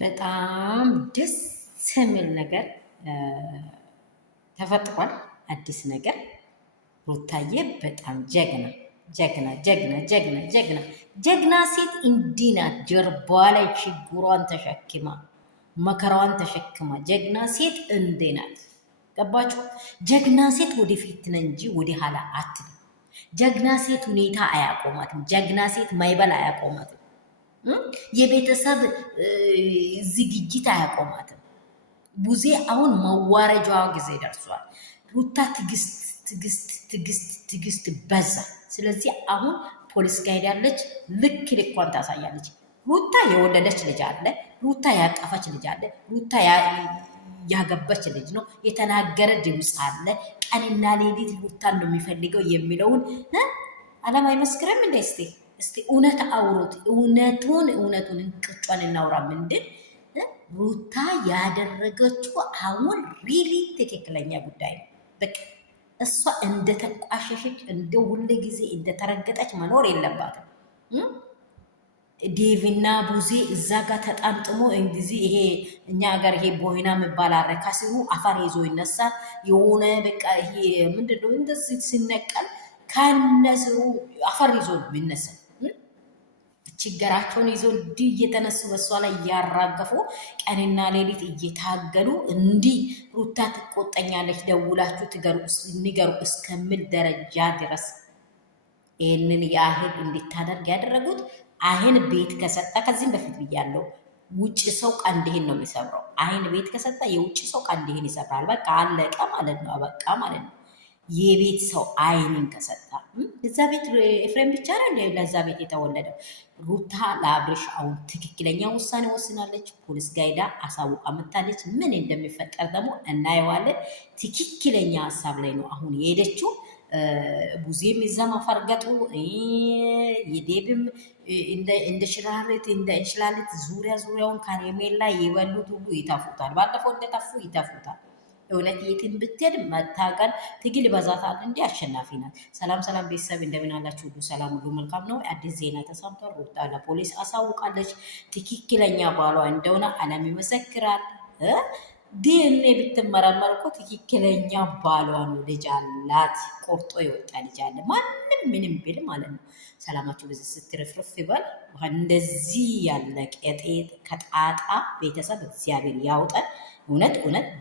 በጣም ደስ የሚል ነገር ተፈጥሯል። አዲስ ነገር ሩታዬ በጣም ጀግና ጀግና ጀግና ጀግና ጀግና ጀግና ሴት እንዲህ ናት። ጀርባዋ ላይ ችግሯን ተሸክማ መከራዋን ተሸክማ ጀግና ሴት እንዴ ናት። ገባችሁ? ጀግና ሴት ወደፊት ነው እንጂ ወደ ኋላ አትልም። ጀግና ሴት ሁኔታ አያቆማትም። ጀግና ሴት ማይበል አያቆማትም። የቤተሰብ ዝግጅት አያቆማትም። ቡዜ አሁን መዋረጃዋ ጊዜ ደርሷል። ሩታ ትግስት በዛ። ስለዚህ አሁን ፖሊስ ጋር ሄዳለች። ልክ ልኳን ታሳያለች። ሩታ የወለደች ልጅ አለ። ሩታ ያቀፈች ልጅ አለ። ሩታ ያገባች ልጅ ነው። የተናገረ ድምፅ አለ። ቀንና ሌሊት ሩታን ነው የሚፈልገው የሚለውን ዓለም አይመስክርም እንደ እስቲ እውነት አውሮት እውነቱን እንቅጯን እናውራ። ምንድን ሩታ ያደረገችው አሁን ሪሊ ትክክለኛ ጉዳይ ነው። በቃ እሷ እንደተቋሸሸች እንደ ሁሌ ጊዜ እንደተረገጠች መኖር የለባትም። ዴቪና ቡዜ እዛ ጋር ተጣምጥሞ እንግዲህ ይሄ እኛ ሀገር ይሄ ቦይና የሚባል አረካ ሲሉ አፈር ይዞ ይነሳል። የሆነ በቃ ይሄ ምንድነው እንደዚህ ሲነቀል ከነስሩ አፈር ይዞ ይነሳል። ችግራቸውን ይዘው እንዲህ እየተነሱ በሷ ላይ እያራገፉ ቀንና ሌሊት እየታገሉ እንዲህ ሩታ ትቆጠኛለች፣ ደውላችሁ ንገሩ እስከምል ደረጃ ድረስ ይህንን ያህል እንዲታደርግ ያደረጉት አይን ቤት ከሰጠ ከዚህም በፊት ብያለሁ። ውጭ ሰው ቀንድህን ነው የሚሰብረው። አይን ቤት ከሰጠ የውጭ ሰው ቀንድህን ይሰብራል። በቃ አለቀ ማለት ነው። በቃ ማለት ነው። የቤት ሰው አይንን ከሰጣ እዛ ቤት ኤፍሬም ብቻ ነው ለዛ ቤት የተወለደው። ሩታ ለአብርሽ አሁን ትክክለኛ ውሳኔ ወስናለች። ፖሊስ ጋይዳ አሳውቃ መታለች። ምን እንደሚፈጠር ደግሞ እናየዋለን። ትክክለኛ ሀሳብ ላይ ነው አሁን የሄደችው። ቡዜም እዛ ማፈርገጡ የዴብም እንደ እንሽላሊት ዙሪያውን ካሬሜላ የበሉት ሁሉ ይተፉታል። ባለፈው እንደተፉ ይተፉታል። እውነት የትን ብትሄድ መታቀል ትግል ይበዛታል እንጂ አሸናፊ ናት። ሰላም ቤተሰብ እንደምን አላችሁ? ሁሉ ሰላም፣ ሁሉ መልካም ነው። አዲስ ዜና ተሰምቷል። ሩታ ለፖሊስ አሳውቃለች። ትክክለኛ ባሏ እንደሆነ ዓለም ይመሰክራል። ዲኤንኤ ብትመረመር እኮ ትክክለኛ ባሏ ነው። ልጅ አላት፣ ቆርጦ የወጣ ልጅ አለ። ማንም ምንም ቢል ማለት ነው። ሰላማችሁ በዚህ ስትርፍርፍ ይበል። እንደዚህ ያለ ከጣጣ ቤተሰብ እግዚአብሔር ያውጣል። እውነት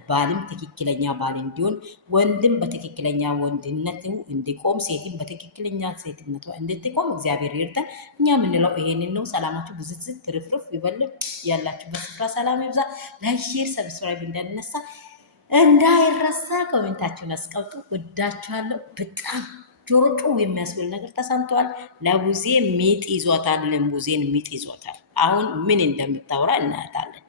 ባልም ትክክለኛ ባል እንዲሆን፣ ወንድም በትክክለኛ ወንድነቱ እንዲቆም፣ ሴትም በትክክለኛ ሴትነቷ እንድትቆም እግዚአብሔር ይርዳን። እኛ የምንለው ይሄንን ነው። ሰላማችሁ ብዝት ትርፍርፍ ይበል። ያላችሁበት ስፍራ ሰላም ይብዛ። ላይክ፣ ሼር፣ ሰብስክራይብ እንዳይረሳ። ኮሜንታችሁን አስቀምጡ። ወዳችኋለሁ በጣም። ጆሮ ጩው የሚያስብል ነገር ተሰምተዋል። ለቡዜ ሚጥ ይዟታል። ለቡዜን ሚጥ ይዟታል። አሁን ምን እንደምታወራ እናያታለን።